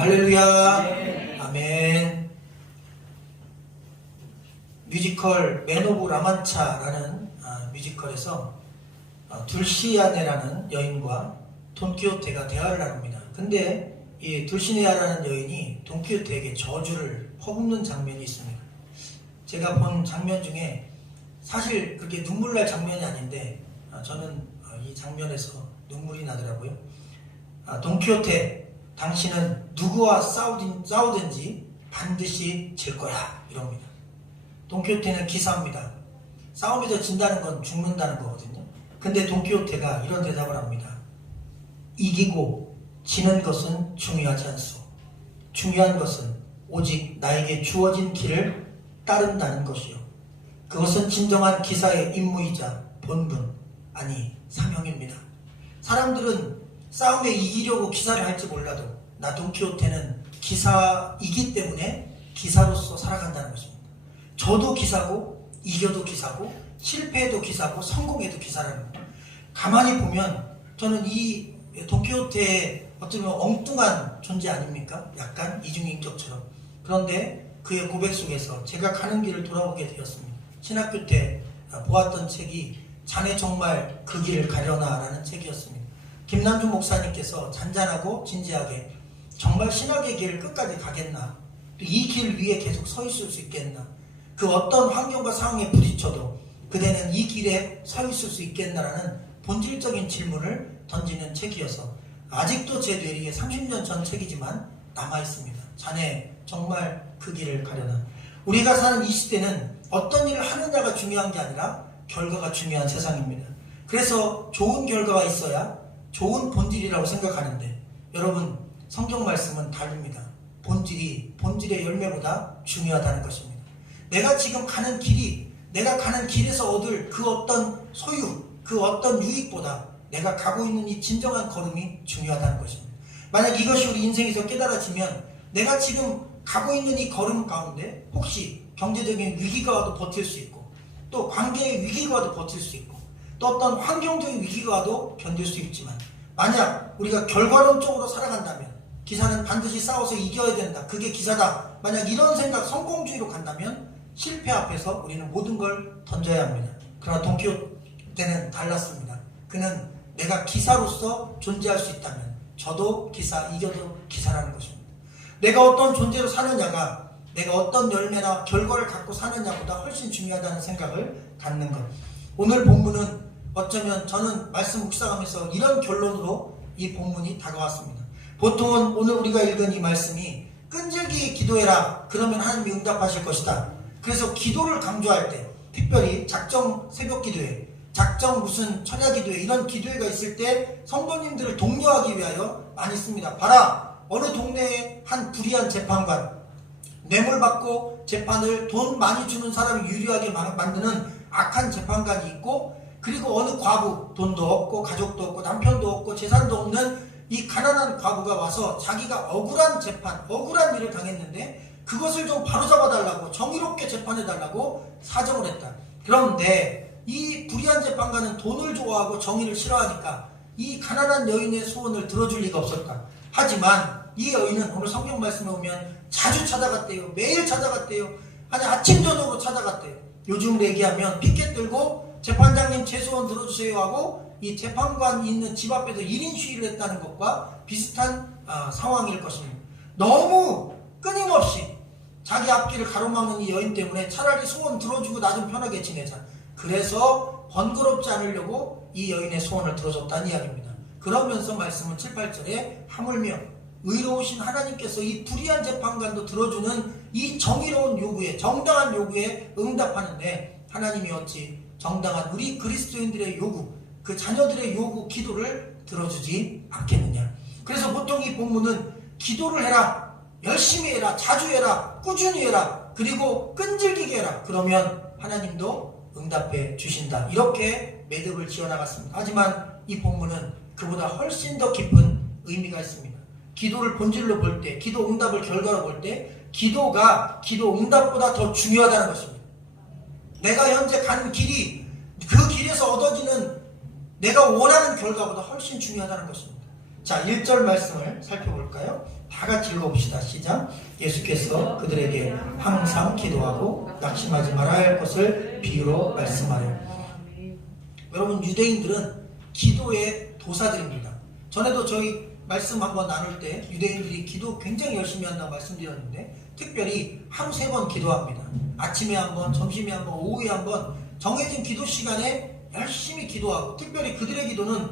할렐루야. 네. 아멘. 뮤지컬 맨 오브 라만차라는 뮤지컬에서 둘시아네라는 여인과 돈키호테가 대화를 나눕니다. 근데 이 둘시네아라는 여인이 돈키호테에게 저주를 퍼붓는 장면이 있습니다. 제가 본 장면 중에 사실 그렇게 눈물 날 장면이 아닌데 저는 이 장면에서 눈물이 나더라고요. 돈키호테, 당신은 누구와 싸우든지 반드시 질 거야, 이럽니다. 돈키호테는 기사입니다. 싸움에서 진다는 건 죽는다는 거거든요. 근데 돈키호테가 이런 대답을 합니다. 이기고 지는 것은 중요하지 않소. 중요한 것은 오직 나에게 주어진 길을 따른다는 것이요. 그것은 진정한 기사의 임무이자 본분, 아니 사명입니다. 사람들은 싸움에 이기려고 기사를 할지 몰라도 나 돈키호테는 기사이기 때문에 기사로서 살아간다는 것입니다. 저도 기사고 이겨도 기사고 실패해도 기사고 성공해도 기사라는 겁니다. 가만히 보면 저는 이 돈키호테의 어쩌면 엉뚱한 존재 아닙니까? 약간 이중인격처럼. 그런데 그의 고백 속에서 제가 가는 길을 돌아보게 되었습니다. 신학교 때 보았던 책이 자네 정말 그 길을 가려나 라는 책이었습니다. 김남준 목사님께서 잔잔하고 진지하게 정말 신학의 길을 끝까지 가겠나? 이 길 위에 계속 서 있을 수 있겠나? 그 어떤 환경과 상황에 부딪혀도 그대는 이 길에 서 있을 수 있겠나라는 본질적인 질문을 던지는 책이어서 아직도 제 뇌리에 30년 전 책이지만 남아있습니다. 자네 정말 그 길을 가려나? 우리가 사는 이 시대는 어떤 일을 하느냐가 중요한 게 아니라 결과가 중요한 세상입니다. 그래서 좋은 결과가 있어야 좋은 본질이라고 생각하는데 여러분 성경 말씀은 다릅니다. 본질의 열매보다 중요하다는 것입니다. 내가 지금 가는 길이 내가 가는 길에서 얻을 그 어떤 소유, 그 어떤 유익보다 내가 가고 있는 이 진정한 걸음이 중요하다는 것입니다. 만약 이것이 우리 인생에서 깨달아지면 내가 지금 가고 있는 이 걸음 가운데 혹시 경제적인 위기가 와도 버틸 수 있고 또 관계의 위기가 와도 버틸 수 있고 또 어떤 환경적인 위기가 와도 견딜 수 있지만 만약 우리가 결과론적으로 살아간다면 기사는 반드시 싸워서 이겨야 된다. 그게 기사다. 만약 이런 생각 성공주의로 간다면 실패 앞에서 우리는 모든 걸 던져야 합니다. 그러나 돈키호테는 달랐습니다. 그는 내가 기사로서 존재할 수 있다면 저도 기사, 이겨도 기사라는 것입니다. 내가 어떤 존재로 사느냐가 내가 어떤 열매나 결과를 갖고 사느냐보다 훨씬 중요하다는 생각을 갖는 것. 오늘 본문은 어쩌면 저는 말씀 묵상하면서 이런 결론으로 이 본문이 다가왔습니다. 보통은 오늘 우리가 읽은 이 말씀이 끈질기 기도해라. 그러면 하나님이 응답하실 것이다. 그래서 기도를 강조할 때 특별히 작정 새벽 기도회, 작정 무슨 철야 기도회 이런 기도회가 있을 때 성도님들을 독려하기 위하여 많이 씁니다. 봐라. 어느 동네에 한 불의한 재판관 뇌물 받고 재판을 돈 많이 주는 사람이 유리하게 만드는 악한 재판관이 있고 그리고 어느 과부 돈도 없고 가족도 없고 남편도 없고 재산도 없는 이 가난한 과부가 와서 자기가 억울한 재판 억울한 일을 당했는데 그것을 좀 바로잡아달라고 정의롭게 재판해달라고 사정을 했다. 그런데 이 불의한 재판관은 돈을 좋아하고 정의를 싫어하니까 이 가난한 여인의 소원을 들어줄 리가 없었다. 하지만 이 여인은 오늘 성경 말씀에 보면 자주 찾아갔대요. 매일 찾아갔대요. 아니 아침 저녁으로 찾아갔대요. 요즘으로 얘기하면 피켓 들고 재판장님 제 소원 들어주세요 하고 이 재판관이 있는 집 앞에서 1인 시위를 했다는 것과 비슷한 상황일 것입니다. 너무 끊임없이 자기 앞길을 가로막는 이 여인 때문에 차라리 소원 들어주고 나 좀 편하게 지내자. 그래서 번거롭지 않으려고 이 여인의 소원을 들어줬다는 이야기입니다. 그러면서 말씀은 7, 8절에 하물며 의로우신 하나님께서 이 불의한 재판관도 들어주는 이 정의로운 요구에 정당한 요구에 응답하는데 하나님이 어찌 정당한 우리 그리스도인들의 요구 그 자녀들의 요구 기도를 들어주지 않겠느냐. 그래서 보통 이 본문은 기도를 해라 열심히 해라 자주 해라 꾸준히 해라 그리고 끈질기게 해라 그러면 하나님도 응답해 주신다 이렇게 매듭을 지어나갔습니다. 하지만 이 본문은 그보다 훨씬 더 깊은 의미가 있습니다. 기도를 본질로 볼 때 기도 응답을 결과로 볼 때 기도가 기도 응답보다 더 중요하다는 것입니다. 내가 현재 가는 길이 그 길에서 얻어지는 내가 원하는 결과보다 훨씬 중요하다는 것입니다. 자, 1절 말씀을 살펴볼까요? 다 같이 읽어봅시다. 시작. 예수께서 그들에게 항상 기도하고 낙심하지 말아야 할 것을 비유로 말씀하여. 여러분, 유대인들은 기도의 도사들입니다. 전에도 저희 말씀 한번 나눌 때 유대인들이 기도 굉장히 열심히 한다고 말씀드렸는데, 특별히 하루 3번 기도합니다. 아침에 한번, 점심에 한번, 오후에 한번 정해진 기도 시간에 열심히 기도하고, 특별히 그들의 기도는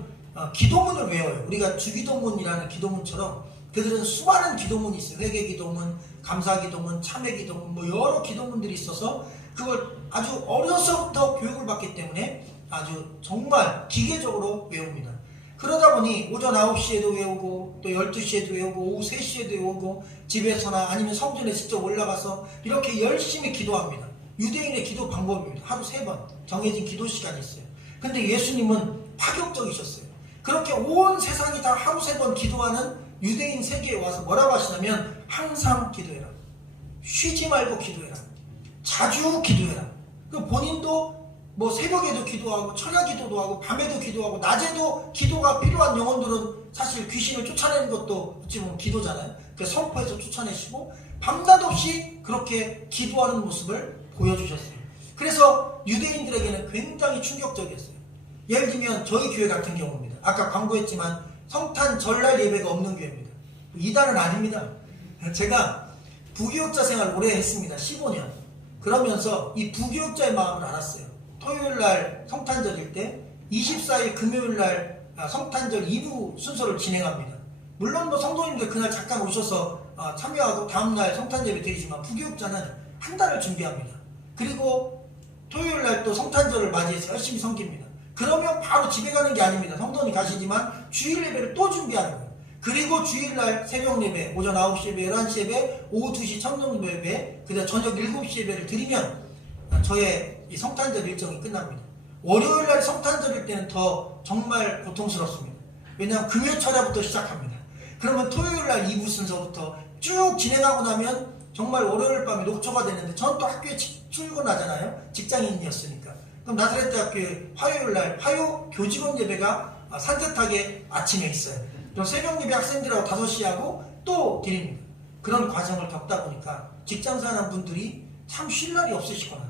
기도문을 외워요. 우리가 주기도문이라는 기도문처럼 그들은 수많은 기도문이 있어요. 회개 기도문, 감사 기도문, 참회 기도문, 뭐 여러 기도문들이 있어서 그걸 아주 어려서부터 교육을 받기 때문에 아주 정말 기계적으로 외웁니다. 그러다 보니 오전 9시에도 외우고 또 12시에도 외우고 오후 3시에도 외우고 집에서나 아니면 성전에 직접 올라가서 이렇게 열심히 기도합니다. 유대인의 기도 방법입니다. 하루 3번 정해진 기도 시간이 있어요. 근데 예수님은 파격적이셨어요. 그렇게 온 세상이 다 하루 3번 기도하는 유대인 세계에 와서 뭐라고 하시냐면 항상 기도해라. 쉬지 말고 기도해라. 자주 기도해라. 본인도 뭐 새벽에도 기도하고 철야 기도도 하고 밤에도 기도하고 낮에도 기도가 필요한 영혼들은 사실 귀신을 쫓아내는 것도 어찌 보면 기도잖아요. 그래서 선포해서 쫓아내시고 밤낮 없이 그렇게 기도하는 모습을 보여주셨어요. 그래서 유대인들에게는 굉장히 충격적이었어요. 예를 들면 저희 교회 같은 경우입니다. 아까 광고했지만 성탄 전날 예배가 없는 교회입니다. 이단은 아닙니다. 제가 부교육자 생활 오래 했습니다. 15년. 그러면서 이 부교육자의 마음을 알았어요. 토요일날 성탄절일 때 24일 금요일날 성탄절 2부 순서를 진행합니다. 물론 뭐 성도님들 그날 잠깐 오셔서 참여하고 다음날 성탄 예배 드리지만 부교육자는 한 달을 준비합니다. 그리고 토요일날 또 성탄절을 맞이해서 열심히 섬깁니다. 그러면 바로 집에 가는 게 아닙니다. 성도님 가시지만 주일 예배를 또 준비하는 거예요. 그리고 주일날 새벽 예배, 오전 9시 예배, 11시 예배, 오후 2시 청년 예배, 그다음 저녁 7시 예배를 드리면 저의 이 성탄절 일정이 끝납니다. 월요일날 성탄절일 때는 더 정말 고통스럽습니다. 왜냐하면 금요 철야부터 시작합니다. 그러면 토요일날 2부 순서부터 쭉 진행하고 나면 정말 월요일 밤에 녹초가 되는데 전 또 학교에 출근하잖아요. 직장인이었으니까. 그럼 나사렛 대학교에 화요일날 화요 교직원 예배가 산뜻하게 아침에 있어요. 그럼 새벽 예배 학생들하고 5시 하고 또 드립니다. 그런 과정을 겪다 보니까 직장 사는 분들이 참 쉴 날이 없으시거나,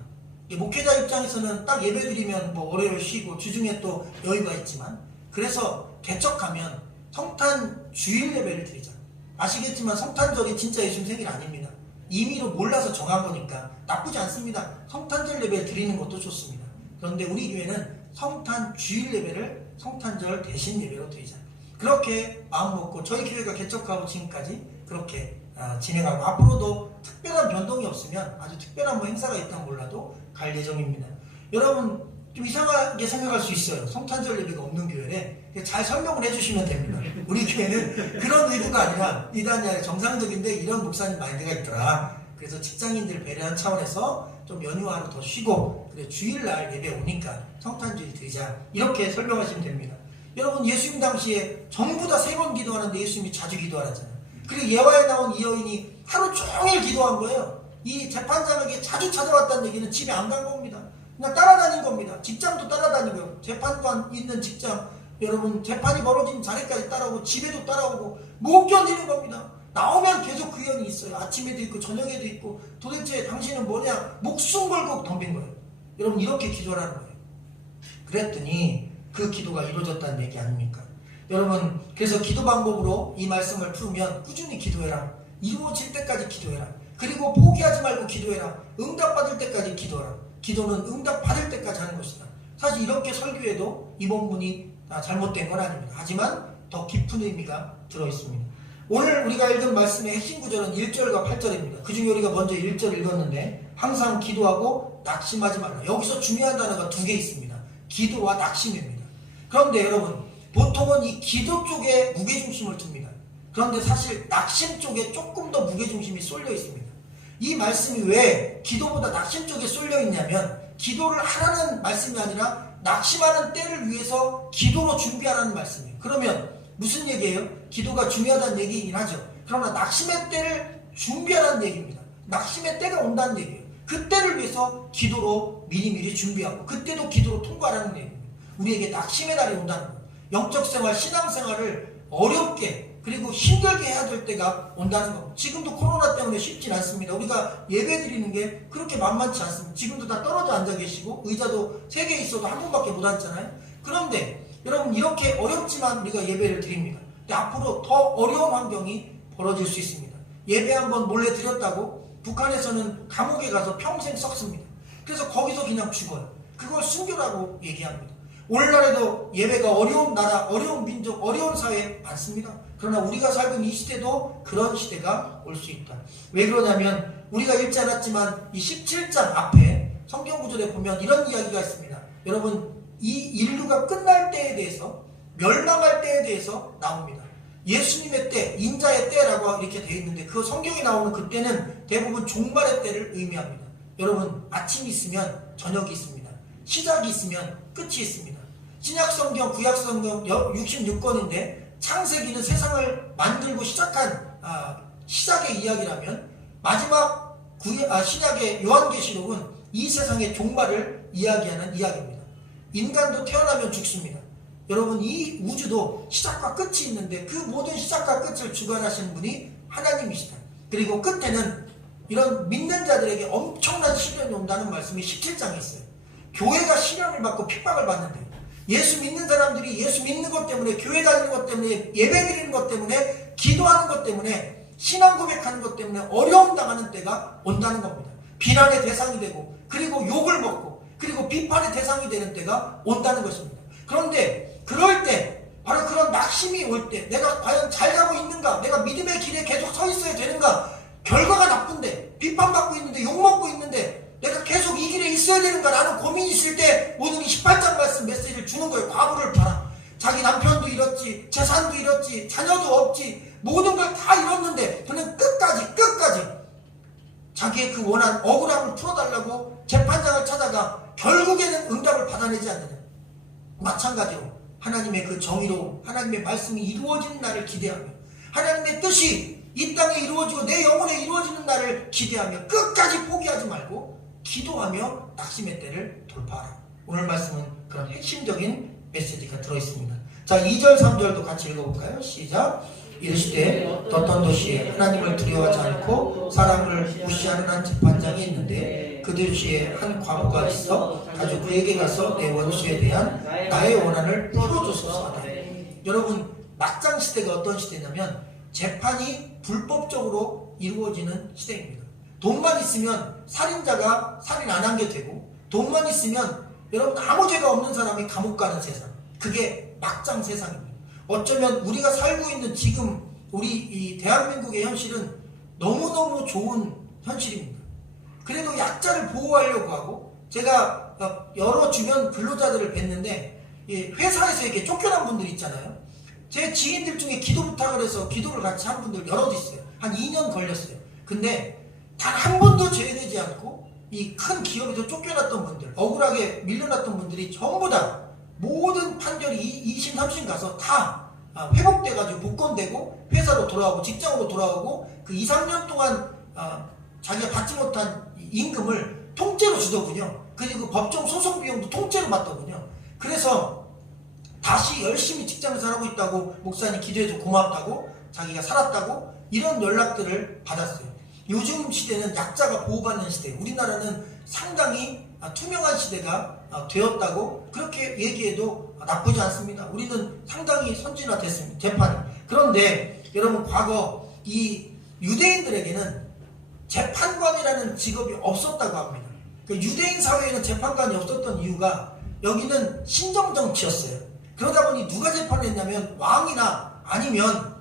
목회자 입장에서는 딱 예배 드리면 뭐 월요일 쉬고 주중에 또 여유가 있지만, 그래서 개척하면 성탄 주일 예배를 드리자. 아시겠지만 성탄절이 진짜 예수님 생일 아닙니다. 임의로 몰라서 정한 거니까 나쁘지 않습니다. 성탄절 예배를 드리는 것도 좋습니다. 그런데 우리 교회는 성탄 주일 예배를 성탄절 대신 예배로 드리자. 그렇게 마음먹고 저희 교회가 개척하고 지금까지 그렇게 진행하고, 앞으로도 특별한 변동이 없으면 아주 특별한 뭐 행사가 있다면 몰라도 갈 예정입니다. 여러분 좀 이상하게 생각할 수 있어요. 성탄절 예배가 없는 교회에. 잘 설명을 해주시면 됩니다. 우리 교회는 그런 의도가 아니라 이단이 아니라 정상적인데 이런 목사님 마인드가 있더라. 그래서 직장인들 배려한 차원에서 좀 연휴 하루 더 쉬고, 그래 주일날 예배 오니까 성탄주일 드리자, 이렇게 설명하시면 됩니다. 여러분 예수님 당시에 전부 다 3번 기도하는데 예수님이 자주 기도하잖아요. 그리고 예화에 나온 이 여인이 하루 종일 기도한 거예요. 이 재판장에게 자주 찾아왔다는 얘기는 집에 안 간 겁니다. 그냥 따라다닌 겁니다. 직장도 따라다니고요. 재판관 있는 직장, 여러분 재판이 벌어진 자리까지 따라오고 집에도 따라오고 못 견디는 겁니다. 나오면 계속 그 연이 있어요. 아침에도 있고 저녁에도 있고, 도대체 당신은 뭐냐, 목숨 걸고 덤빈 거예요. 여러분 이렇게 기도하라는 거예요. 그랬더니 그 기도가 이루어졌다는 얘기 아닙니까? 여러분 그래서 기도 방법으로 이 말씀을 풀면 꾸준히 기도해라. 이루어질 때까지 기도해라. 그리고 포기하지 말고 기도해라. 응답받을 때까지 기도하라. 기도는 응답받을 때까지 하는 것이다. 사실 이렇게 설교해도 이 본문이 잘못된 건 아닙니다. 하지만 더 깊은 의미가 들어있습니다. 오늘 우리가 읽은 말씀의 핵심 구절은 1절과 8절입니다. 그 중에 우리가 먼저 1절 읽었는데 항상 기도하고 낙심하지 말라. 여기서 중요한 단어가 2개 있습니다. 기도와 낙심입니다. 그런데 여러분 보통은 이 기도 쪽에 무게중심을 둡니다. 그런데 사실 낙심 쪽에 조금 더 무게중심이 쏠려 있습니다. 이 말씀이 왜 기도보다 낙심 쪽에 쏠려 있냐면, 기도를 하라는 말씀이 아니라 낙심하는 때를 위해서 기도로 준비하라는 말씀이에요. 그러면 무슨 얘기예요? 기도가 중요하다는 얘기이긴 하죠. 그러나 낙심의 때를 준비하라는 얘기입니다. 낙심의 때가 온다는 얘기예요. 그 때를 위해서 기도로 미리미리 준비하고 그때도 기도로 통과하라는 얘기입니다. 우리에게 낙심의 날이 온다는 거예요. 영적 생활, 신앙 생활을 어렵게, 그리고 힘들게 해야 될 때가 온다는 겁니다. 지금도 코로나 때문에 쉽진 않습니다. 우리가 예배 드리는 게 그렇게 만만치 않습니다. 지금도 다 떨어져 앉아 계시고 의자도 3개 있어도 한 분밖에 못 앉잖아요. 그런데 여러분 이렇게 어렵지만 우리가 예배를 드립니다. 근데 앞으로 더 어려운 환경이 벌어질 수 있습니다. 예배 한번 몰래 드렸다고 북한에서는 감옥에 가서 평생 썩습니다. 그래서 거기서 그냥 죽어요. 그걸 순교라고 얘기합니다. 오늘날에도 예배가 어려운 나라, 어려운 민족, 어려운 사회 많습니다. 그러나 우리가 살고 있는 이 시대도 그런 시대가 올 수 있다. 왜 그러냐면 우리가 읽지 않았지만 이 17장 앞에 성경 구절에 보면 이런 이야기가 있습니다. 여러분 이 인류가 끝날 때에 대해서, 멸망할 때에 대해서 나옵니다. 예수님의 때, 인자의 때라고 이렇게 되어 있는데 그 성경에 나오는 그때는 대부분 종말의 때를 의미합니다. 여러분 아침이 있으면 저녁이 있습니다. 시작이 있으면 끝이 있습니다. 신약성경, 구약성경 66권인데 창세기는 세상을 만들고 시작한 시작의 이야기라면 마지막 신약의 요한계시록은 이 세상의 종말을 이야기하는 이야기입니다. 인간도 태어나면 죽습니다. 여러분 이 우주도 시작과 끝이 있는데 그 모든 시작과 끝을 주관하시는 분이 하나님이시다. 그리고 끝에는 이런 믿는 자들에게 엄청난 시련이 온다는 말씀이 17장에 있어요. 교회가 시련을 받고 핍박을 받는데요. 예수 믿는 사람들이 예수 믿는 것 때문에, 교회 다니는 것 때문에, 예배 드리는 것 때문에, 기도하는 것 때문에, 신앙 고백하는 것 때문에 어려움 당하는 때가 온다는 겁니다. 비난의 대상이 되고, 그리고 욕을 먹고, 그리고 비판의 대상이 되는 때가 온다는 것입니다. 그런데 그럴 때, 바로 그런 낙심이 올 때, 내가 과연 잘 가고 있는가, 내가 믿음의 길에 계속 서 있어야 되는가, 결과가 나쁜데, 비판받고 있는데, 욕먹고 있는데, 내가 계속 이 길에 있어야 되는가 라는 고민이 있을 때 오늘 이 18장 말씀 메시지를 주는 거예요. 과거를 봐라. 자기 남편도 잃었지, 재산도 잃었지, 자녀도 없지, 모든 걸 다 잃었는데 그는 끝까지 자기의 그 원한 억울함을 풀어달라고 재판장을 찾아가 결국에는 응답을 받아내지 않느냐. 마찬가지로 하나님의 그 정의로움, 하나님의 말씀이 이루어지는 날을 기대하며 하나님의 뜻이 이 땅에 이루어지고 내 영혼에 이루어지는 날을 기대하며 끝까지 포기하지 말고 기도하며 낙심의 때를 돌파하라. 오늘 말씀은 그런 핵심적인 메시지가 들어있습니다. 자, 2절 3절도 같이 읽어볼까요? 시작. 이르시되 어떤 도시에 하나님을 두려워하지 않고 사람을 무시하는 한 재판장이 있는데 그 도시에 한 과부가 있어 아주 그에게 가서 내 원수에 대한 나의 원한을 풀어줬소서 하다. 여러분 막장 시대가 어떤 시대냐면 재판이 불법적으로 이루어지는 시대입니다. 돈만 있으면 살인자가 살인 안 한 게 되고 돈만 있으면 여러분 아무 죄가 없는 사람이 감옥 가는 세상, 그게 막장 세상입니다. 어쩌면 우리가 살고 있는 지금 우리 이 대한민국의 현실은 너무너무 좋은 현실입니다. 그래도 약자를 보호하려고 하고 제가 여러 주변 근로자들을 뵀는데 회사에서 이렇게 쫓겨난 분들 있잖아요. 제 지인들 중에 기도 부탁을 해서 기도를 같이 한 분들 여럿 있어요. 한 2년 걸렸어요. 근데 단 한 번도 제외되지 않고 이 큰 기업에서 쫓겨났던 분들, 억울하게 밀려났던 분들이 전부 다 모든 판결이 2심, 3심 가서 다 회복돼가지고 복권되고 회사로 돌아오고 직장으로 돌아오고 그 2, 3년 동안 자기가 받지 못한 임금을 통째로 주더군요. 그리고 법정 소송 비용도 통째로 받더군요. 그래서 다시 열심히 직장을 살고 있다고 목사님 기도해줘 고맙다고 자기가 살았다고 이런 연락들을 받았어요. 요즘 시대는 약자가 보호받는 시대, 우리나라는 상당히 투명한 시대가 되었다고 그렇게 얘기해도 나쁘지 않습니다. 우리는 상당히 선진화됐습니다. 재판이. 그런데 여러분 과거 이 유대인들에게는 재판관이라는 직업이 없었다고 합니다. 그 유대인 사회에는 재판관이 없었던 이유가 여기는 신정정치였어요. 그러다 보니 누가 재판을 했냐면 왕이나 아니면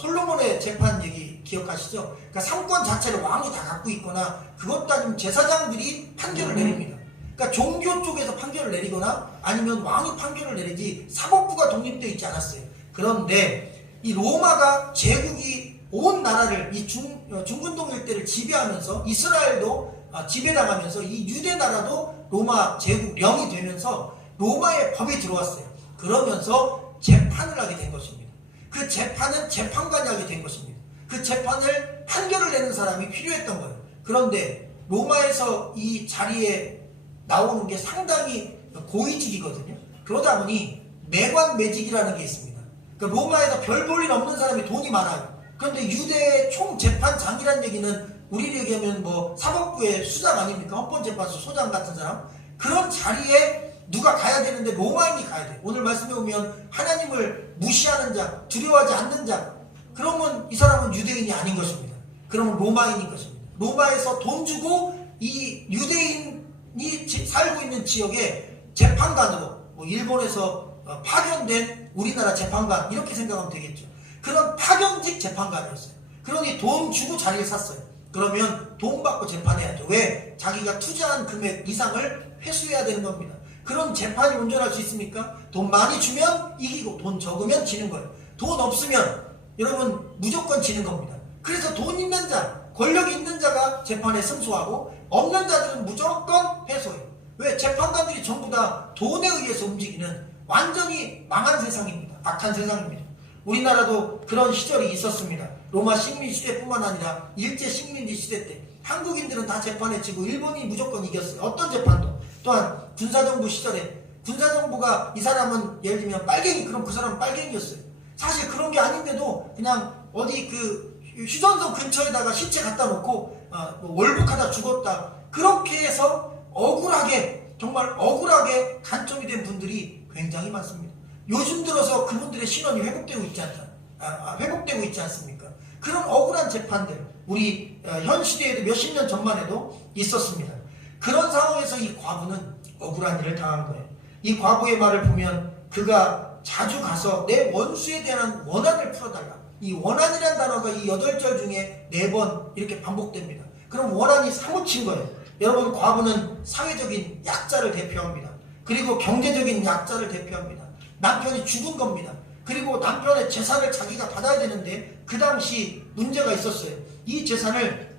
솔로몬의 재판 얘기 기억하시죠? 그러니까 상권 자체를 왕이 다 갖고 있거나 그것도 아니면 제사장들이 판결을 내립니다. 그러니까 종교 쪽에서 판결을 내리거나 아니면 왕이 판결을 내리지 사법부가 독립되어 있지 않았어요. 그런데 이 로마가 제국이 온 나라를 이 중근동 일대를 지배하면서 이스라엘도 지배당하면서 이 유대 나라도 로마 제국령이 되면서 로마의 법이 들어왔어요. 그러면서 재판을 하게 된 것입니다. 그 재판은 재판관이 하게 된 것입니다. 그 재판을 판결을 내는 사람이 필요했던 거예요. 그런데 로마에서 이 자리에 나오는 게 상당히 고위직이거든요. 그러다 보니 매관매직이라는 게 있습니다. 그러니까 로마에서 별 볼 일 없는 사람이 돈이 많아요. 그런데 유대의 총재판장이라는 얘기는 우리를 얘기하면 뭐 사법부의 수장 아닙니까? 헌법재판소 소장 같은 사람. 그런 자리에 누가 가야 되는데 로마인이 가야 돼. 오늘 말씀에 보면 하나님을 무시하는 자, 두려워하지 않는 자, 그러면 이 사람은 유대인이 아닌 것입니다. 그러면 로마인인 것입니다. 로마에서 돈 주고 이 유대인이 살고 있는 지역에 재판관으로, 뭐 일본에서 파견된 우리나라 재판관 이렇게 생각하면 되겠죠. 그런 파견직 재판관이었어요. 그러니 돈 주고 자리를 샀어요. 그러면 돈 받고 재판해야죠. 왜? 자기가 투자한 금액 이상을 회수해야 되는 겁니다. 그럼 재판이 온전할 수 있습니까? 돈 많이 주면 이기고 돈 적으면 지는 거예요. 돈 없으면 여러분 무조건 지는 겁니다. 그래서 돈 있는 자, 권력 있는 자가 재판에 승소하고 없는 자들은 무조건 패소해요. 왜? 재판관들이 전부 다 돈에 의해서 움직이는 완전히 망한 세상입니다. 악한 세상입니다. 우리나라도 그런 시절이 있었습니다. 로마 식민 시대뿐만 아니라 일제 식민지 시대 때 한국인들은 다 재판에 지고 일본이 무조건 이겼어요. 어떤 재판도. 또한 군사정부 시절에 군사정부가 이 사람은 예를 들면 빨갱이, 그럼 그 사람은 빨갱이였어요. 사실 그런 게 아닌데도 그냥 어디 그 휴전선 근처에다가 시체 갖다 놓고 뭐 월북하다 죽었다, 그렇게 해서 억울하게, 정말 억울하게 간첩이 된 분들이 굉장히 많습니다. 요즘 들어서 그분들의 신원이 회복되고 있지 않습니까? 그런 억울한 재판들 우리 현 시대에도 몇십 년 전만 해도 있었습니다. 그런 상황에서 이 과부는 억울한 일을 당한 거예요. 이 과부의 말을 보면 그가 자주 가서 내 원수에 대한 원한을 풀어달라. 이 원한이라는 단어가 이 8절 중에 4번 이렇게 반복됩니다. 그럼 원한이 사무친 거예요. 여러분, 과부는 사회적인 약자를 대표합니다. 그리고 경제적인 약자를 대표합니다. 남편이 죽은 겁니다. 그리고 남편의 재산을 자기가 받아야 되는데 그 당시 문제가 있었어요. 이 재산을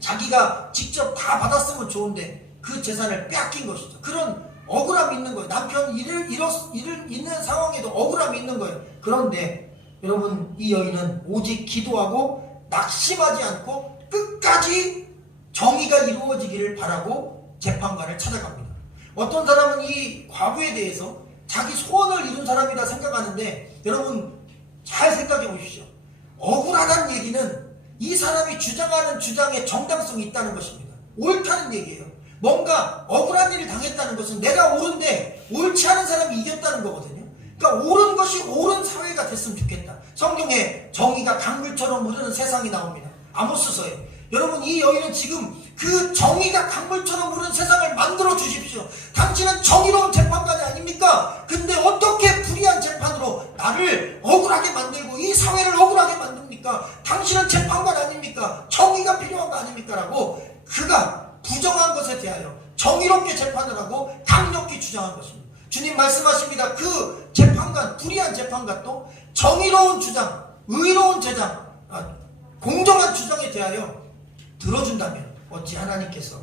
자기가 직접 다 받았으면 좋은데 그 재산을 빼앗긴 것이죠. 그런 억울함이 있는 거예요. 남편 일을 있는 상황에도 억울함이 있는 거예요. 그런데 여러분, 이 여인은 오직 기도하고 낙심하지 않고 끝까지 정의가 이루어지기를 바라고 재판관을 찾아갑니다. 어떤 사람은 이 과부에 대해서 자기 소원을 이룬 사람이다 생각하는데, 여러분 잘 생각해 보십시오. 억울하다는 얘기는 이 사람이 주장하는 주장에 정당성이 있다는 것입니다. 옳다는 얘기예요. 뭔가 억울한 일을 당했다는 것은 내가 옳은데 옳지 않은 사람이 이겼다는 거거든요. 그러니까 옳은 것이 옳은 사회가 됐으면 좋겠다. 성경에 정의가 강물처럼 흐르는 세상이 나옵니다. 아모스서에. 여러분, 이 여인은 지금 그 정의가 강물처럼 흐르는 세상을 만들어 주십시오. 당신은 정의로운 재판관이 아닙니까? 근데 어떻게 불의한 재판으로 나를 억울하게 만들고 이 사회를 억울하게 만듭니까? 당신은 재판관 아닙니까? 정의가 필요한 거 아닙니까? 라고 그가 부정한 것에 대하여 정의롭게 재판을 하고 강력히 주장한 것입니다. 주님 말씀하십니다. 그 재판관, 불의한 재판관도 정의로운 주장, 의로운 제장, 공정한 주장에 대하여 들어준다면 어찌 하나님께서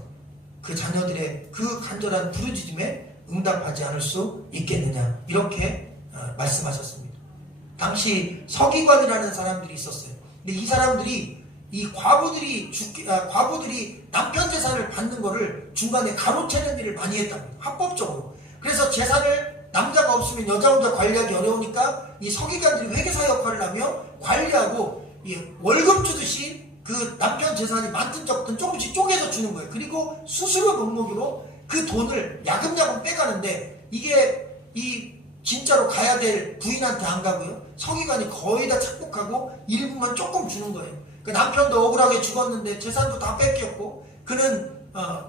그 자녀들의 그 간절한 부르짖음에 응답하지 않을 수 있겠느냐, 이렇게 말씀하셨습니다. 당시 서기관이라는 사람들이 있었어요. 근데 이 사람들이 이 과부들이 남편 재산을 받는 거를 중간에 가로채는 일을 많이 했답니다. 합법적으로. 그래서 재산을 남자가 없으면 여자 혼자 관리하기 어려우니까 이 서기관들이 회계사 역할을 하며 관리하고 월급 주듯이 그 남편 재산이 많든 적든 조금씩 쪼개서 주는 거예요. 그리고 수수료 명목으로 그 돈을 야금야금 빼가는데, 이게 이 진짜로 가야 될 부인한테 안 가고요, 서기관이 거의 다 착복하고 일부만 조금 주는 거예요. 그 남편도 억울하게 죽었는데 재산도 다 뺏겼고, 그는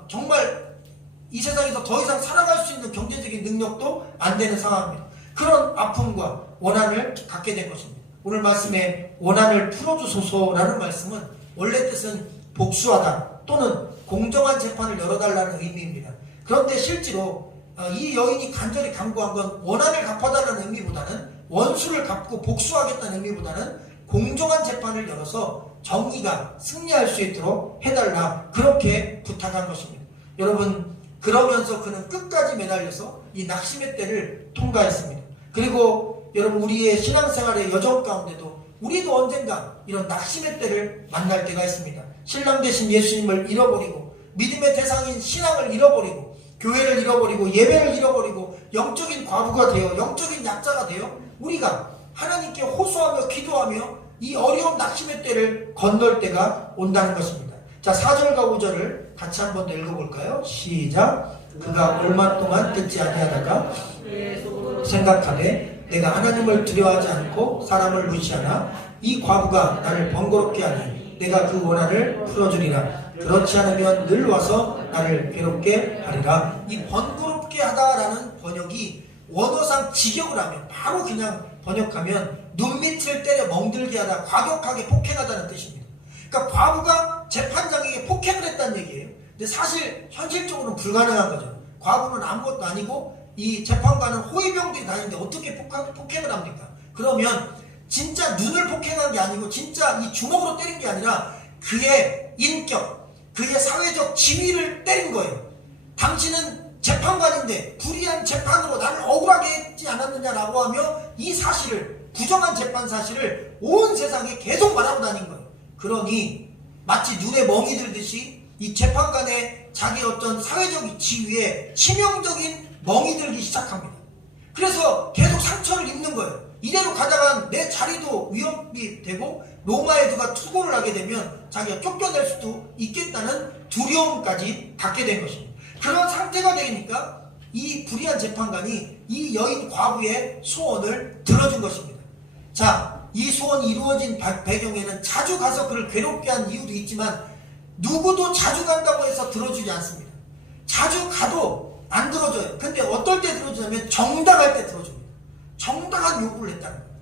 정말 이 세상에서 더 이상 살아갈 수 있는 경제적인 능력도 안 되는 상황입니다. 그런 아픔과 원한을 갖게 된 것입니다. 오늘 말씀에 원한을 풀어주소서라는 말씀은 원래 뜻은 복수하다 또는 공정한 재판을 열어달라는 의미입니다. 그런데 실제로 이 여인이 간절히 간구한 건 원한을 갚아달라는 의미보다는, 원수를 갚고 복수하겠다는 의미보다는 공정한 재판을 열어서 정의가 승리할 수 있도록 해달라, 그렇게 부탁한 것입니다. 여러분, 그러면서 그는 끝까지 매달려서 이 낙심의 때를 통과했습니다. 그리고 여러분, 우리의 신앙생활의 여정 가운데도 우리도 언젠가 이런 낙심의 때를 만날 때가 있습니다. 신랑 되신 예수님을 잃어버리고, 믿음의 대상인 신앙을 잃어버리고, 교회를 잃어버리고, 예배를 잃어버리고, 영적인 과부가 되어 영적인 약자가 되어 우리가 하나님께 호소하며 기도하며 이 어려운 낙심의 때를 건널 때가 온다는 것입니다. 자, 4절과 5절을 같이 한번 더 읽어볼까요? 시작. 그가 얼마 동안 듣지 아니하다가 생각하되 내가 하나님을 두려워하지 않고 사람을 무시하나 이 과부가 나를 번거롭게 하니 내가 그 원한을 풀어주리라. 그렇지 않으면 늘 와서 나를 괴롭게 하리라. 이 번거롭게 하다라는 번역이 원어상 직역을 하면 바로 그냥 번역하면 눈밑을 때려 멍들게 하다, 과격하게 폭행하다는 뜻입니다. 그러니까 과부가 재판장에게 폭행을 했다는 얘기예요. 근데 사실 현실적으로는 불가능한 거죠. 과부는 아무것도 아니고 이 재판관은 호위병들이 다니는데 어떻게 폭행을 합니까? 그러면 진짜 눈을 폭행한 게 아니고 진짜 이 주먹으로 때린 게 아니라 그의 인격, 그의 사회적 지위를 때린 거예요. 당신은 재판관인데 불의한 재판으로 나를 억울하게 했지 않았느냐라고 하며 이 사실을, 부정한 재판 사실을 온 세상에 계속 말하고 다닌 거예요. 그러니 마치 눈에 멍이 들듯이 이 재판관의 자기 어떤 사회적 지위에 치명적인 멍이 들기 시작합니다. 그래서 계속 상처를 입는 거예요. 이대로 가다가 내 자리도 위협이 되고 로마에 누가 투고를 하게 되면 자기가 쫓겨날 수도 있겠다는 두려움까지 갖게 된 것입니다. 그런 상태가 되니까 이 불의한 재판관이 이 여인 과부의 소원을 들어준 것입니다. 자, 이 소원이 이루어진 배경에는 자주 가서 그를 괴롭게 한 이유도 있지만 누구도 자주 간다고 해서 들어주지 않습니다. 자주 가도 안 들어줘요. 근데 어떨 때 들어주냐면 정당할 때 들어줍니다. 정당한 요구를 했다는 거예요.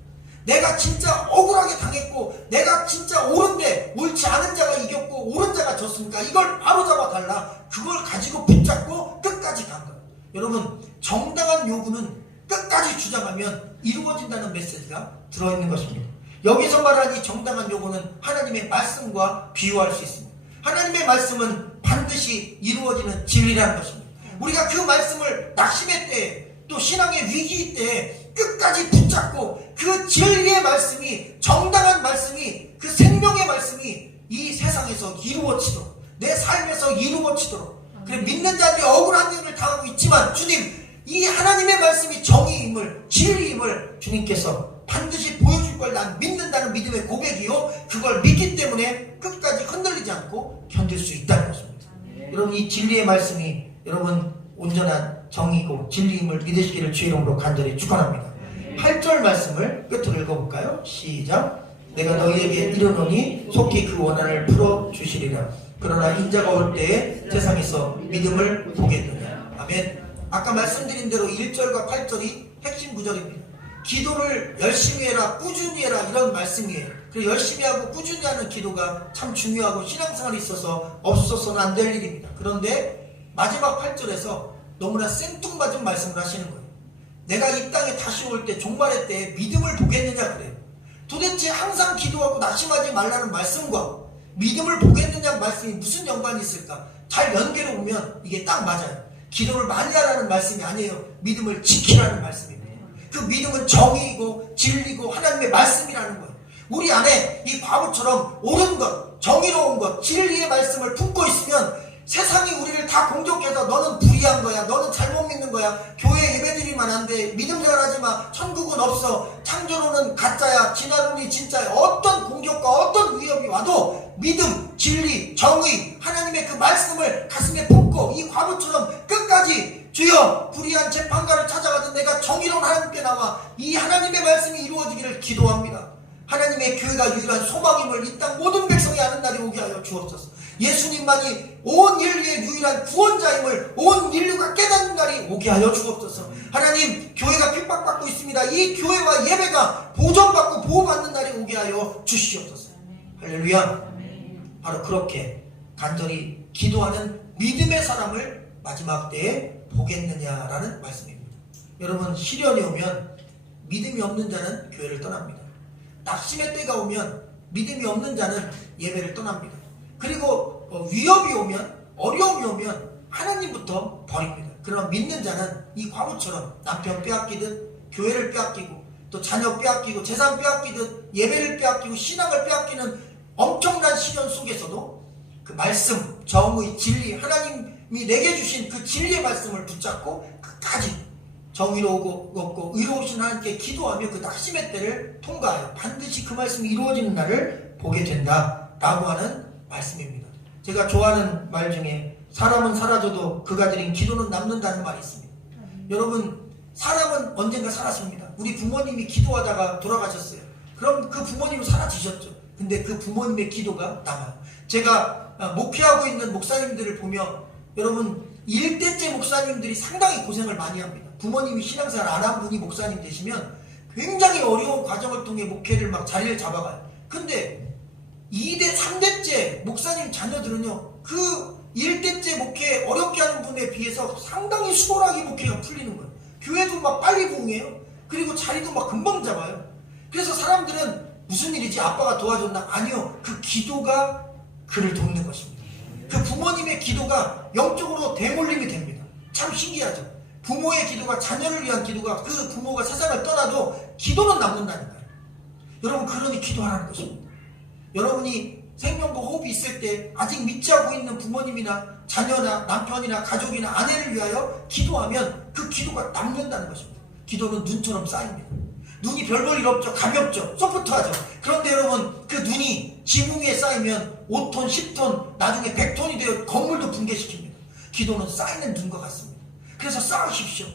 내가 진짜 억울하게 당했고 내가 진짜 옳은데 옳지 않은 자가 이겼고 옳은 자가 졌으니까 이걸 바로 잡아달라. 그걸 가지고 붙잡고 끝까지 간 거예요. 여러분, 정당한 요구는 끝까지 주장하면 이루어진다는 메시지가 들어있는 것입니다. 여기서 말하는 이 정당한 요구는 하나님의 말씀과 비유할 수 있습니다. 하나님의 말씀은 반드시 이루어지는 진리라는 것입니다. 우리가 그 말씀을 낙심의 때에 또 신앙의 위기 때에 끝까지 붙잡고 그 진리의 말씀이, 정당한 말씀이, 그 생명의 말씀이 이 세상에서 이루어지도록, 내 삶에서 이루어지도록, 그래 믿는 자들이 억울한 일을 당하고 있지만 주님, 이 하나님의 말씀이 정의임을, 진리임을 주님께서 반드시 보여줄 걸 난 믿는다는 믿음의 고백이요, 그걸 믿기 때문에 끝까지 흔들리지 않고 견딜 수 있다는 것입니다. 여러분, 이 진리의 말씀이 여러분 온전한 정의고 진리임을 믿으시기를 주의 이름으로 간절히 축원합니다. 8절 말씀을 끝으로 읽어볼까요? 시작. 내가 너희에게 이르노니 속히 그 원한을 풀어주시리라. 그러나 인자가 올 때에 세상에서 믿음을 보겠느냐. 아멘. 아까 말씀드린 대로 1절과 8절이 핵심 구절입니다. 기도를 열심히 해라, 꾸준히 해라, 이런 말씀이에요. 그래서 열심히 하고 꾸준히 하는 기도가 참 중요하고 신앙생활에 있어서 없어서는 안 될 일입니다. 그런데 마지막 8절에서 너무나 생뚱맞은 말씀을 하시는 거예요. 내가 이 땅에 다시 올 때, 종말의 때에 믿음을 보겠느냐 그래요. 도대체 항상 기도하고 낙심하지 말라는 말씀과 믿음을 보겠느냐 말씀이 무슨 연관이 있을까? 잘 연결해 보면 이게 딱 맞아요. 기도를 많이 하라는 말씀이 아니에요. 믿음을 지키라는 말씀입니다. 그 믿음은 정의이고 진리고 하나님의 말씀이라는 거예요. 우리 안에 이 과부처럼 옳은 것, 정의로운 것, 진리의 말씀을 품고 있으면 세상이 우리를 다 공격해서 너는 불의한 거야, 너는 잘못 믿는 거야, 교회 예배드리면 안 돼, 믿음 생활하지 마, 천국은 없어, 창조론은 가짜야, 진화론이 진짜야, 어떤 공격과 어떤 위협이 와도 믿음, 진리, 정의, 하나님의 그 말씀을 가슴에 품고 이 과부처럼 끝까지 주여, 불의한 재판관을 찾아가든 내가 정의로운 하나님께 나와 이 하나님의 말씀이 이루어지기를 기도합니다. 하나님의 교회가 유일한 소망임을 이 땅 모든 백성이 아는 날이 오게 하여 주옵소서. 예수님만이 온 인류의 유일한 구원자임을 온 인류가 깨닫는 날이 오게 하여 주옵소서. 하나님, 교회가 핍박받고 있습니다. 이 교회와 예배가 보존받고 보호받는 날이 오게 하여 주시옵소서. 할렐루야. 바로 그렇게 간절히 기도하는 믿음의 사람을 마지막 때에 보겠느냐라는 말씀입니다. 여러분, 시련이 오면 믿음이 없는 자는 교회를 떠납니다. 낙심의 때가 오면 믿음이 없는 자는 예배를 떠납니다. 그리고 위협이 오면, 어려움이 오면 하나님부터 버립니다. 그러나 믿는 자는 이 과부처럼 남편 빼앗기듯 교회를 빼앗기고 또 자녀 빼앗기고 재산 빼앗기듯 예배를 빼앗기고 신앙을 빼앗기는 엄청난 시련 속에서도 그 말씀, 정의, 진리, 하나님이 내게 주신 그 진리의 말씀을 붙잡고 끝까지 정의롭고 의로우신 하나님께 기도하며 그 낙심의 때를 통과하여 반드시 그 말씀이 이루어지는 날을 보게 된다라고 하는 말씀입니다. 제가 좋아하는 말 중에 사람은 사라져도 그가 드린 기도는 남는다는 말이 있습니다. 여러분, 사람은 언젠가 살았습니다. 우리 부모님이 기도하다가 돌아가셨어요. 그럼 그 부모님은 사라지셨죠. 근데 그 부모님의 기도가 남아요. 제가 목회하고 있는 목사님들을 보면 여러분 1대째 목사님들이 상당히 고생을 많이 합니다. 부모님이 신앙생활 안 한 분이 목사님 되시면 굉장히 어려운 과정을 통해 목회를 막 자리를 잡아가요. 근데 2대, 3대째 목사님 자녀들은요, 그 1대째 목회 어렵게 하는 분에 비해서 상당히 수월하게 목회가 풀리는 거예요. 교회도 막 빨리 부흥해요. 그리고 자리도 막 금방 잡아요. 그래서 사람들은 무슨 일이지? 아빠가 도와줬나? 아니요. 그 기도가 그를 돕는 것입니다. 그 부모님의 기도가 영적으로 대물림이 됩니다. 참 신기하죠. 부모의 기도가 자녀를 위한 기도가 그 부모가 세상을 떠나도 기도는 남는다니까요. 여러분, 그러니 기도하라는 것입니다. 여러분이 생명과 호흡이 있을 때 아직 믿지 않고 있는 부모님이나 자녀나 남편이나 가족이나 아내를 위하여 기도하면 그 기도가 남는다는 것입니다. 기도는 눈처럼 쌓입니다. 눈이 별 볼 일 없죠. 가볍죠. 소프트하죠. 그런데 여러분, 그 눈이 지붕 위에 쌓이면 5톤, 10톤, 나중에 100톤이 되어 건물도 붕괴시킵니다. 기도는 쌓이는 눈과 같습니다. 그래서 싸우십시오.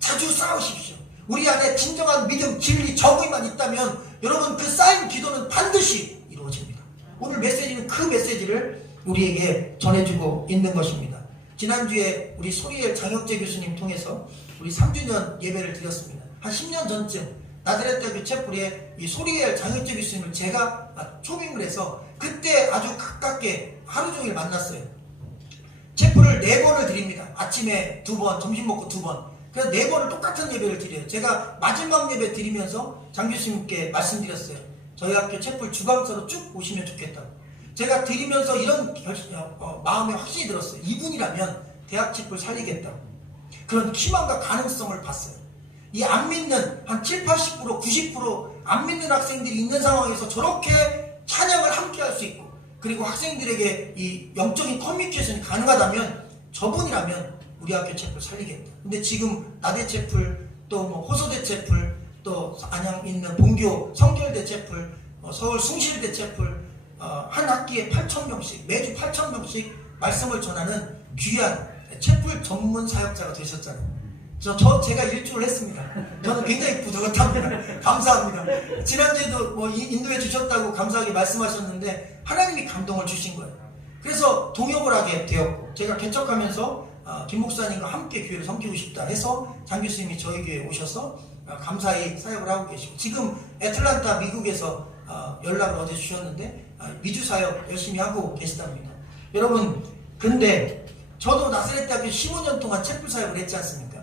자주 싸우십시오. 우리 안에 진정한 믿음, 진리, 정의만 있다면 여러분 그 쌓인 기도는 반드시 이루어집니다. 오늘 메시지는 그 메시지를 우리에게 전해주고 있는 것입니다. 지난주에 우리 소리엘 장혁재 교수님 통해서 우리 3주년 예배를 드렸습니다. 한 10년 전쯤 나자렛대학교 채플에 이 소리엘 장혁재 교수님을 제가 초빙을 해서 그때 아주 가깝게 하루 종일 만났어요. 채플을 4번을 드립니다. 아침에 2번, 점심 먹고 2번. 그래서 4번을 똑같은 예배를 드려요. 제가 마지막 예배 드리면서 장 교수님께 말씀드렸어요. 저희 학교 채플 주강서로 쭉 오시면 좋겠다고. 제가 드리면서 이런 마음에 확신이 들었어요. 이분이라면 대학 채플 살리겠다고. 그런 희망과 가능성을 봤어요. 이 안 믿는 한 7, 80%, 90% 안 믿는 학생들이 있는 상황에서 저렇게 찬양을 함께 할 수 있고, 그리고 학생들에게 이 영적인 커뮤니케이션이 가능하다면 저분이라면 우리 학교 채플 살리겠다. 근데 지금 나대 채플, 또 뭐 호소대 채플, 또 안양 있는 본교 성결대 채플, 서울 숭실대 채플, 한 학기에 8,000명씩, 매주 8,000명씩 말씀을 전하는 귀한 채플 전문 사역자가 되셨잖아요. 제가 일주를 했습니다. 저는 굉장히 부족합니다. 감사합니다. 지난주에도 뭐 인도해 주셨다고 감사하게 말씀하셨는데 하나님이 감동을 주신 거예요. 그래서 동역을 하게 되었고, 제가 개척하면서 김 목사님과 함께 교회를 섬기고 싶다 해서 장 교수님이 저희 교회에 오셔서 감사히 사역을 하고 계시고, 지금 애틀란타 미국에서 연락을 어제 주셨는데 미주 사역 열심히 하고 계시답니다. 여러분, 근데 저도 나사렛대학교 15년 동안 채플 사역을 했지 않습니까?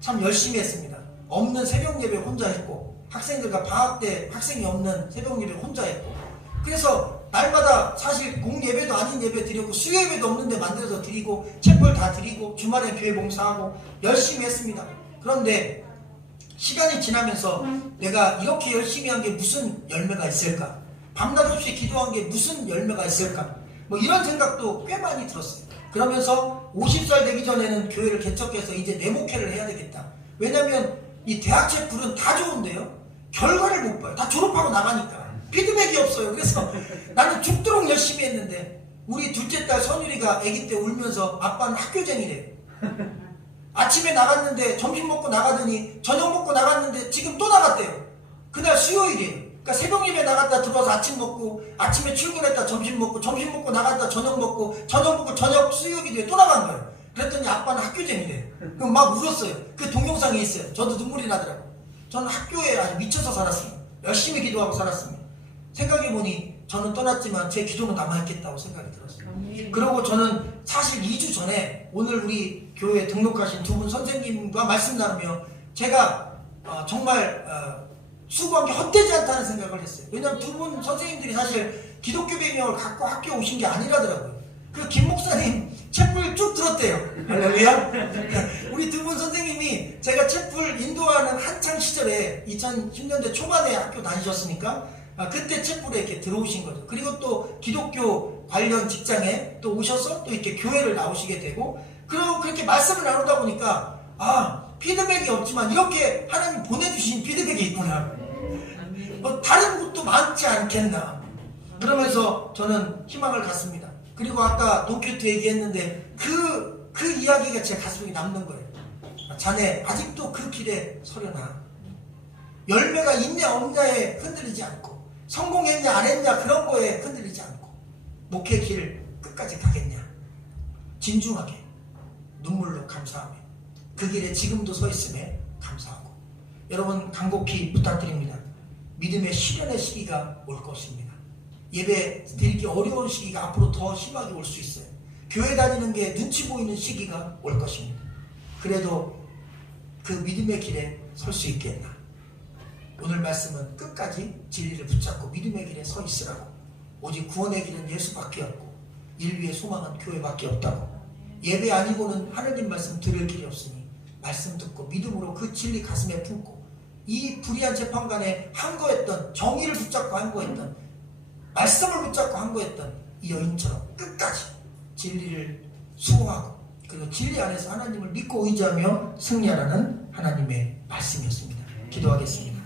참 열심히 했습니다. 없는 새벽 예배 혼자 했고, 학생들과 방학 때 학생이 없는 새벽 예배 혼자 했고, 그래서 날마다 사실 공 예배도 아닌 예배 드리고 수요 예배도 없는데 만들어서 드리고 채플 다 드리고 주말에 교회 봉사하고 열심히 했습니다. 그런데 시간이 지나면서 내가 이렇게 열심히 한 게 무슨 열매가 있을까? 밤낮 없이 기도한 게 무슨 열매가 있을까? 뭐 이런 생각도 꽤 많이 들었어요. 그러면서 50살 되기 전에는 교회를 개척해서 이제 내 목회를 해야 되겠다. 왜냐면 이 대학 채플은 다 좋은데요, 결과를 못 봐요. 다 졸업하고 나가니까 피드백이 없어요. 그래서 나는 죽도록 열심히 했는데 우리 둘째 딸 선율이가 아기 때 울면서 아빠는 학교쟁이래요. 아침에 나갔는데 점심 먹고 나가더니 저녁 먹고 나갔는데 지금 또 나갔대요. 그날 수요일이에요. 그러니까 새벽 예배 나갔다 들어와서 아침 먹고, 아침에 출근했다 점심 먹고, 점심 먹고 나갔다 저녁 먹고, 저녁 먹고 저녁 수요일에 또 나간 거예요. 그랬더니 아빠는 학교쟁이래요. 그럼 막 울었어요. 그 동영상이 있어요. 저도 눈물이 나더라고요. 저는 학교에 아주 미쳐서 살았습니다. 열심히 기도하고 살았습니다. 생각해보니 저는 떠났지만 제 기도는 남아있겠다고 생각이 들었어요. 그리고 저는 사실 2주 전에 오늘 우리 교회에 등록하신 두 분 선생님과 말씀 나누며 제가 정말 수고한 게 헛되지 않다는 생각을 했어요. 왜냐하면 두 분 선생님들이 사실 기독교 배경을 갖고 학교에 오신 게 아니라더라고요. 그 김 목사님 채플 쭉 들었대요. 할렐루야. 우리 두 분 선생님이 제가 채플 인도하는 한창 시절에 2010년대 초반에 학교 다니셨으니까 그때 채플에 이렇게 들어오신 거죠. 그리고 또 기독교 관련 직장에 또 오셔서 또 이렇게 교회를 나오시게 되고, 그리고 그렇게 말씀을 나누다 보니까 피드백이 없지만 이렇게 하나님 보내주신 피드백이 있구나. 다른 것도 많지 않겠나. 그러면서 저는 희망을 갖습니다. 그리고 아까 동큐트 얘기했는데 그 이야기가 제 가슴에 남는 거예요. 자네 아직도 그 길에 서려나. 열매가 있냐 없냐에 흔들리지 않고, 성공했냐 안 했냐 그런 거에 흔들리지 않고, 목회 길 끝까지 가겠냐. 진중하게 눈물로 감사하며 그 길에 지금도 서 있음에 감사하고. 여러분 간곡히 부탁드립니다. 믿음의 실현의 시기가 올 것입니다. 예배 드리기 어려운 시기가 앞으로 더 심하게 올 수 있어요. 교회 다니는 게 눈치 보이는 시기가 올 것입니다. 그래도 그 믿음의 길에 설 수 있겠나. 오늘 말씀은 끝까지 진리를 붙잡고 믿음의 길에 서 있으라고. 오직 구원의 길은 예수밖에 없고 인류의 소망은 교회밖에 없다고. 예배 아니고는 하나님 말씀 들을 길이 없으니 말씀 듣고 믿음으로 그 진리 가슴에 품고, 이 불의한 재판관에 항거했던, 정의를 붙잡고 항거했던, 말씀을 붙잡고 항거했던 이 여인처럼 끝까지 진리를 수호하고, 그리고 진리 안에서 하나님을 믿고 의지하며 승리하라는 하나님의 말씀이었습니다. 기도하겠습니다.